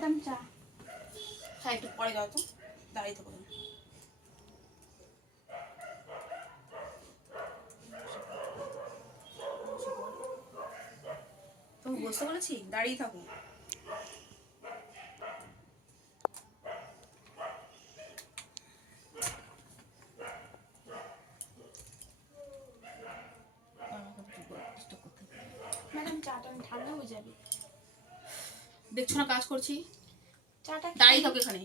Madam চা। হ্যাঁ একটু পরে দাও তো, দাঁড়িয়ে থাকো তুমি। তুমি বসতে বলেছি, দাঁড়িয়ে থাকো। ম্যাডাম চাটা ঠান্ডা হয়ে যাবে। দেখছো না কাজ করছি? চাটা দাঁড়িয়ে থাকো এখানে।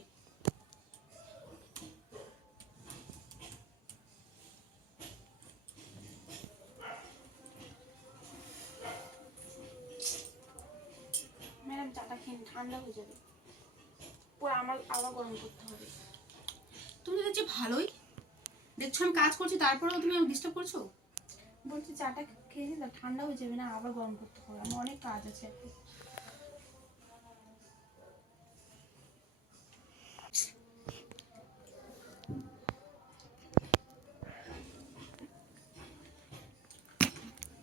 ম্যাডাম চাটা খেয়ে ঠান্ডা হয়ে যাবে, পরে আমার আবার গরম করতে হবে। তুমি দেখছি ভালোই, দেখছো আমি কাজ করছি তারপরেও তুমি আমাকে ডিস্টার্ব করছো। বলছি চাটা খেয়ে নিলে ঠান্ডা হয়ে যাবে না, আবার গরম করতে হবে, আমার অনেক কাজ আছে।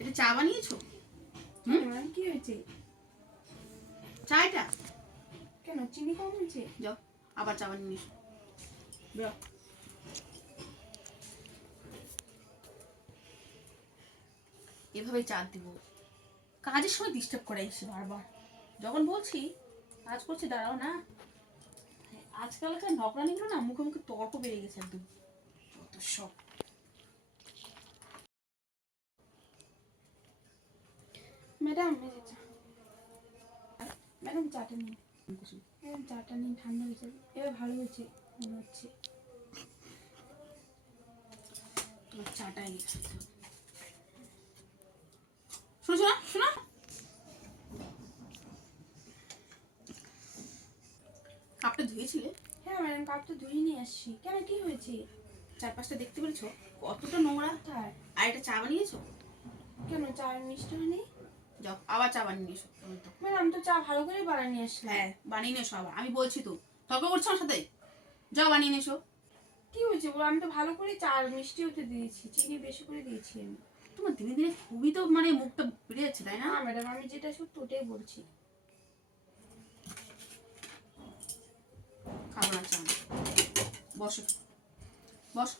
এটা চা বানিয়েছো? ম্যাম কি হয়েছে? চাটা কেন চিনি কম হয়েছে? যাও আবার চা বানিয়ে নিস। যাও এভাবে চা দিব, কাজের সময় ডিস্টার্ব করে এসে বারবার। যখন বলছি কাজ করছি দাঁড়াও না, আজকালকার নকরানিগুলো না মুখে মুখে তর্ক বেড়ে গেছে একদম, যত সব। ম্যাডাম ম্যাডাম চাটা নিন, ম্যাডাম চাটা নিন, ঠান্ডা হয়ে যাবে। এবার ভালো হয়েছে মনে হচ্ছে। তোমার চাটাই নিয়ে খাইতে হবে। শোনো শোনো শোনো, কাপটা ধুয়েছিলে? হ্যাঁ ম্যাডাম কাপটা ধুয়ে নিয়ে আসছি। কেন কি হয়েছে? চারপাশটা দেখতে পেরেছো কতটা নোংরা? তাই আর এটা চা বানিয়েছো? কেন চা মিষ্টি হয়নি? যাও আবার চা বানিয়ে নিয়েছো। ম্যাডাম তো চা ভালো করে বানিয়ে নিয়ে আসলাম। হ্যাঁ বানিয়ে নিয়েছো আবার, আমি বলছি তো তর্ক করছো আমার সাথে। যাও বানিয়ে নিয়েছো। কি হয়েছে বলো? আমি তো ভালো করে চা মিষ্টি হতে দিয়েছি, চিনি বেশি করে দিয়েছি আমি। তোমার দিনে দিনে খুবই তো মানে মুখটা বেড়ে যাচ্ছে তাই না? না ম্যাডাম আমি যেটা সত্যি ওটাই বলছি। খাবো না চা, বসো বসো।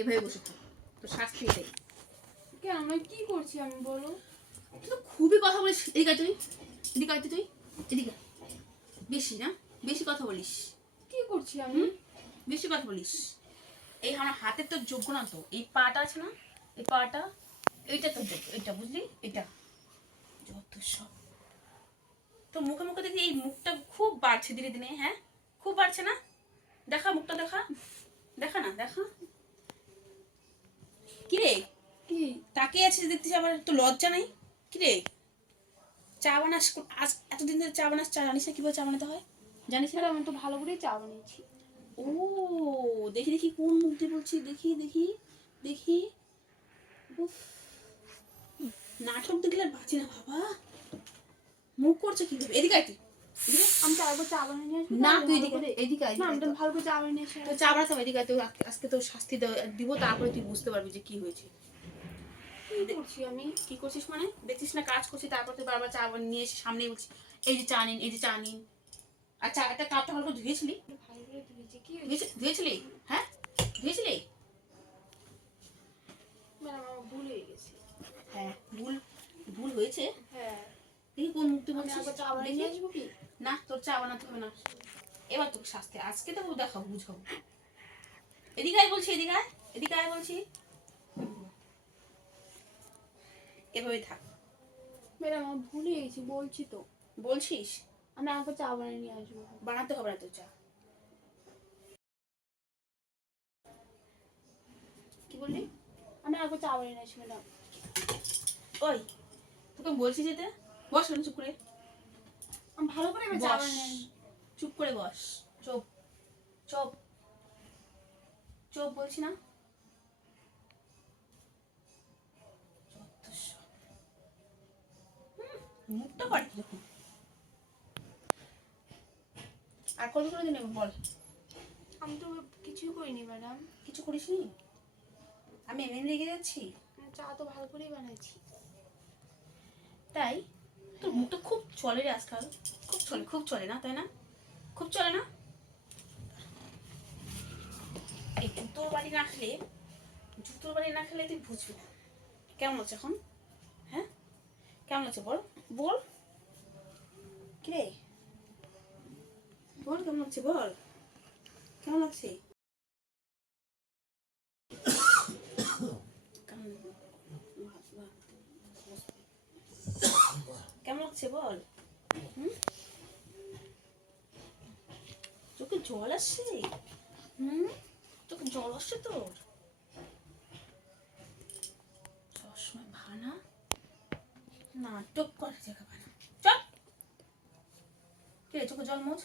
এভাবে বসে থাকো, তো শাস্তি এটাই। কেন আমি কি করছি আমি বলো? তুই তো খুবই কথা বলিস। এদিকে আয় তুই, এদিকে আয় তুই, এদিকে আয়। বেশি না, বেশি কথা বলিস। কি করছি আমি? বেশি কথা বলিস। এই আমার হাতের তো যোগ্য না তো, এই পাটা আছে না, এই পাটা, এইটা তো যোগ্য, এটা বুঝলি, এটা যত সব। তো মুখে মুখে দেখি এই মুখটা খুব বাড়ছে ধীরে দিনে। হ্যাঁ খুব বাড়ছে না? দেখা মুখটা, দেখা দেখা না, দেখা। কিরে কি তাকিয়ে আছিস দেখতেছি, আবার তো লজ্জা নাই? কিরে চা বানাস, আজ এতদিন ধরে চা বানাস, চা জানিস না কিভাবে চা বানাতে হয়? জানিস না? ম্যাডাম আমি তো ভালো করেই চা বানিয়েছি। ও দেখি দেখি কোন মুখ দিয়ে বলছি, দেখি দেখি দেখি। উফ, নাটক দেখলে আর বাঁচি না বাবা। মুখ করছে কিভাবে? এদিকে আয় তুই, এদিকে। আমি চা একবার চা বানিয়ে নিয়ে আসবো। না তুই এদিকে, এদিকে আয়। না আমি তো ভালো করে চা বানিয়ে নিয়ে আসি। তো চা বানাতে হবে, এদিকে আয়। তো আজকে তো শাস্তি দিব, তারপরে তুই বুঝতে পারবি যে কি হয়েছে। কি করছি আমি? কি করছিস মানে? দেখছিস না কাজ করছি, তারপর তুই বারবার চা নিয়ে এসে সামনেই বলছিস এই যে চা নিন, এই যে চা নিন। আচ্ছা একটা কাপটা ভালো করে ধুয়েছিলি? ভালো করে ধুয়েছি। কি হয়েছে? ধুয়েছিলি? হ্যাঁ ধুয়েছিলি? ম্যাডাম আমার ভুল হয়ে গেছে। হ্যাঁ ভুল, ভুল হয়েছে। হ্যাঁ দেখি কোন মুক্তি আমি বলছিস। একবার চা বানিয়ে নিয়ে আসবো কি? না তোর চা বানাতে হবে না, এবার তোকে শাস্তি আজকে তো দেখাবো, বুঝাবো। এদিকে আয় বলছি, এদিকে আয়, এদিকে আয় বলছি। এভাবে থাক। ম্যাডাম আমার ভুল হয়ে গেছে বলছি তো। বলছিস? আমি একবার চা বানিয়ে নিয়ে আসবো। বানাতে হবে না তোর চা। কি বললি? আমি একবার চা বানিয়ে নিয়ে আসি ম্যাডাম। ওই তোকে বলছি যেতে, বস ওখানে চুপ করে। আমি ভালো করে এবার চা বস, বানিয়ে নিয়ে আসি। চুপ করে বস। চুপ চুপ চুপ বলছি না। মুখটা করে দেখুন। আর কত করে দিন বল? আমি তো কিছুই করিনি ম্যাডাম। কিছু করিসনি? আমি এমনি রেগে যাচ্ছি? চা তো ভালো করেই বানাইছি। তাই তোর মুখটা খুব চলে রে আজকাল, খুব চলে না, তাই না? খুব চলে না? এই জুতোর বাড়ি না খেলে তুই বুঝবি না। কেমন হচ্ছে এখন? হ্যাঁ কেমন হচ্ছে বল বল, কিরে বল কেমন হচ্ছে, বল কেমন লাগছে? কেমন লাগছে বল? চোখে জল আসছে? চোখে জল আসছে তোর? সবসময় ভানা নাটক করে জায়গা ভানা। চল কে চোখে জল মোজ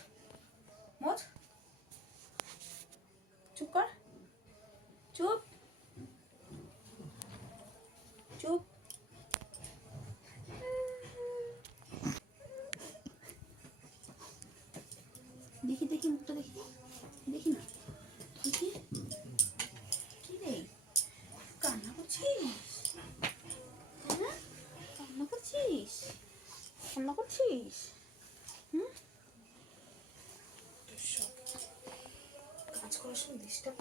মোজ, চুপ কর, চুপ চুপ। দেখি মুখটা দেখি না, দেখি কি রে কান্না করছিস? হ্যাঁ কান্না করছিস? সব কাজ করার সময় ডিস্টার্ব